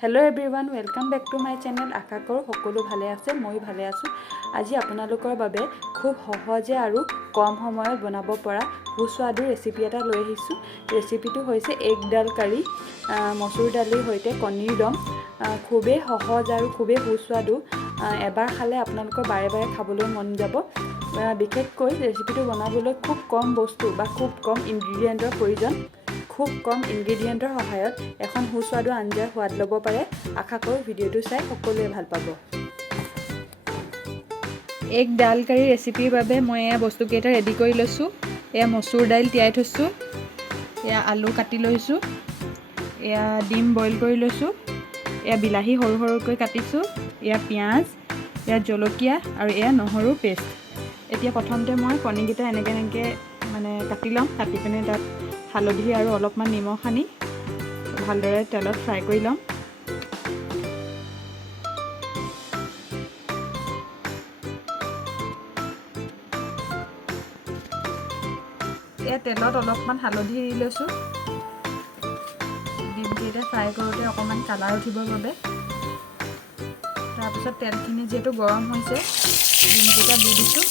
Hello everyone welcome back to my channel आशा करो सकलो भाले आछे মই ভালে আছো। আজি আপোনালোকৰ বাবে খুব সহজে আৰু কম সময়ত বনাব পৰা সুস্বাদু ৰেচিপি এটা লৈ আহিছো। ৰেচিপিটো হৈছে এগ ডাল কাৰী মসুৰ দালিৰ সৈতে কণীৰ দম। খুবেই সহজ আৰু খুবেই সুস্বাদু। এবাৰ খালে আপোনালোকৰ বাৰে বাৰে খাবলৈ মন যাব। বিশেষকৈ ৰেচিপিটো বনাবলৈ খুব কম বস্তু বা খুব কম ইনগ্ৰেডিয়েন্টৰ প্ৰয়োজন। খুব কম ইনগ্ৰেডিয়েন্টৰ সহায়ত এখন সুস্বাদু আঞ্জাৰ সোৱাদ ল'ব পাৰে। আশা কৰোঁ ভিডিঅ'টো চাই সকলোৱে ভাল পাব। এগ ডাল কাৰী ৰেচিপিৰ বাবে মই এই বস্তুকেইটা ৰেডি কৰি লৈছোঁ। এয়া মসুৰ দাইল তিয়াই থৈছোঁ, এয়া আলু কাটি লৈছোঁ, এয়া ডিম বইল কৰি লৈছোঁ, এয়া বিলাহী সৰু সৰুকৈ কাটিছোঁ, এয়া পিঁয়াজ, এয়া জলকীয়া আৰু এয়া নহৰু পেষ্ট। এতিয়া প্ৰথমতে মই কণীকেইটা এনেকৈ কাটি ল'ম। কাটি পিনে তাত হালধি আৰু অলপমান নিমখ সানি ভালদৰে তেলত ফ্ৰাই কৰি ল'ম। এয়া তেলত অলপমান হালধি দি লৈছোঁ, ডিমকেইটা ফ্ৰাই কৰোঁতে অকণমান কালাৰ উঠিবৰ বাবে। তাৰপিছত তেলখিনি যিহেতু গৰম হৈছে ডিমকেইটা দি দিছোঁ।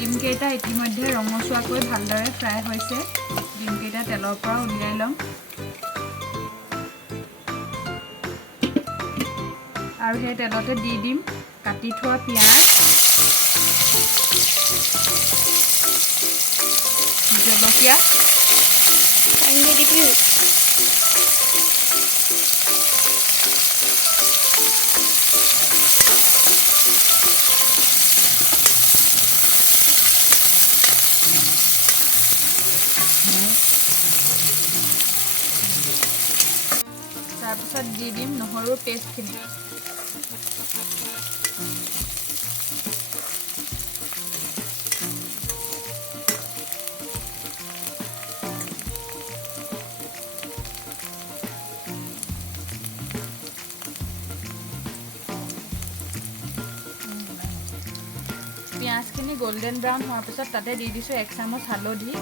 ডিমকেইটা ইতিমধ্যে ৰঙচুৱাকৈ ভালদৰে ফ্ৰাই হৈছে। ডিমকেইটা তেলৰ পৰা উলিয়াই ল'ম আৰু সেই তেলতে দি দিম কাটি থোৱা পিঁয়াজ, জলকীয়া, তাৰপিছত দি দিম নহৰুৰ পেষ্টখিনি। পিঁয়াজখিনি গোল্ডেন ব্ৰাউন হোৱাৰ পিছত তাতে দি দিছোঁ 1 চামুচ হালধি,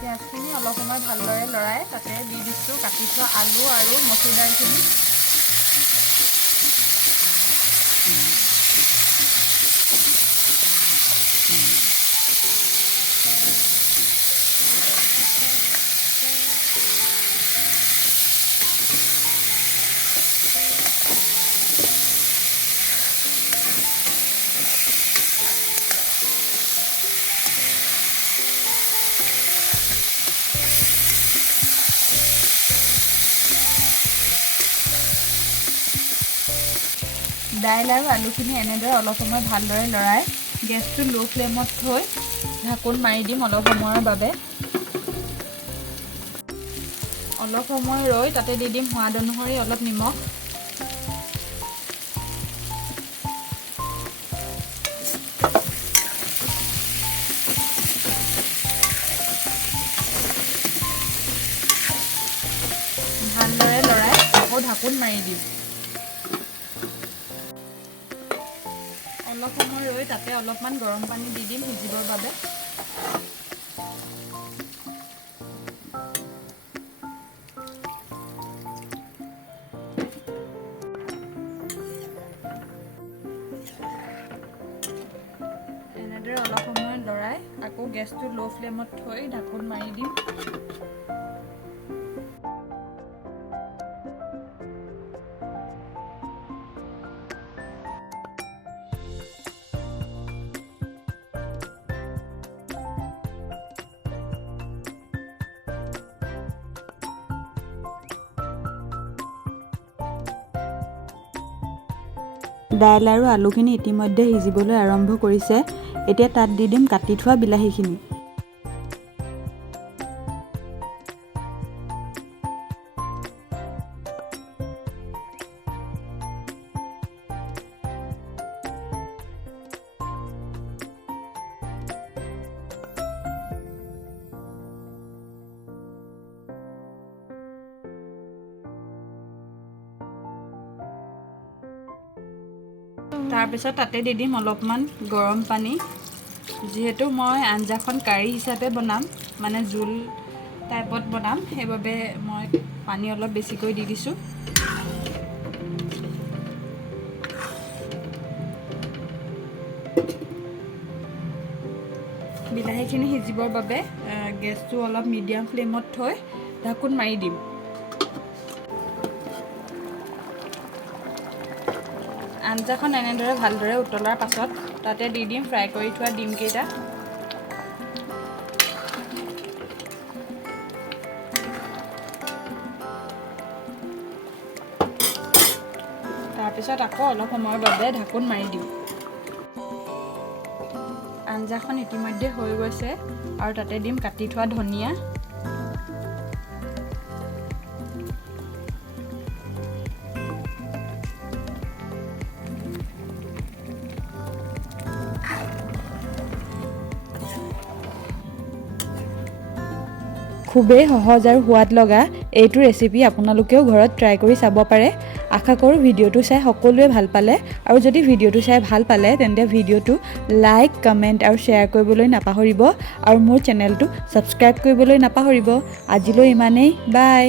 পিঁয়াজখিনি অলপ সময় ভালদৰে লৰাই তাতে দি দিছোঁ কাটি থোৱা আলু আৰু মচুৰ দাইলখিনি। দাইল আৰু আলুখিনি এনেদৰে অলপ সময় ভালদৰে লৰাই গেছটো ল' ফ্লেমত থৈ ঢাকোন মাৰি দিম অলপ সময়ৰ বাবে। অলপ সময় ৰৈ তাতে দি দিম সোৱাদ অনুসৰি অলপ নিমখ, ভালদৰে লৰাই আকৌ ঢাকোন মাৰি দিম। অলপ সময় ৰৈ তাতে অলপমান গৰম পানী দি দিম সিজিবৰ বাবে। এনেদৰে অলপ সময় লৰাই আকৌ গেছটো ল' ফ্লেমত থৈ ঢাকোন মাৰি দিম। দাইল আৰু আলুখিনি ইতিমধ্যে সিজিবলৈ আৰম্ভ কৰিছে। এতিয়া তাত দি দিম কাটি থোৱা বিলাহীখিনি। তাৰপিছত তাতে দি দিম অলপমান গৰম পানী। যিহেতু মই আঞ্জাখন কাৰী হিচাপে বনাম, মানে জোল টাইপত বনাম, সেইবাবে মই পানী অলপ বেছিকৈ দি দিছোঁ। বিলাহীখিনি সিজিবৰ বাবে গেছটো অলপ মিডিয়াম ফ্লেমত থৈ ঢাকোন মাৰি দিম। আঞ্জাখন এনেদৰে ভালদৰে উতলাৰ পাছত তাতে দি দিম ফ্ৰাই কৰি থোৱা ডিমকেইটা। তাৰপিছত আকৌ অলপ সময়ৰ বাবে ঢাকোন মাৰি দিম। আঞ্জাখন ইতিমধ্যে হৈ গৈছে আৰু তাতে দিম কাটি থোৱা ধনিয়া। খুবেই সহজ আৰু সোৱাদ লগা এইটো ৰেচিপি আপোনালোকেও ঘৰত ট্ৰাই কৰি চাব পাৰে। আশা কৰোঁ ভিডিঅ'টো চাই সকলোৱে ভাল পালে, আৰু যদি ভিডিঅ'টো চাই ভাল পালে তেন্তে ভিডিঅ'টো লাইক, কমেণ্ট আৰু শ্বেয়াৰ কৰিবলৈ নাপাহৰিব, আৰু মোৰ চেনেলটো ছাবস্ক্ৰাইব কৰিবলৈ নাপাহৰিব। আজিলৈ ইমানেই, বাই।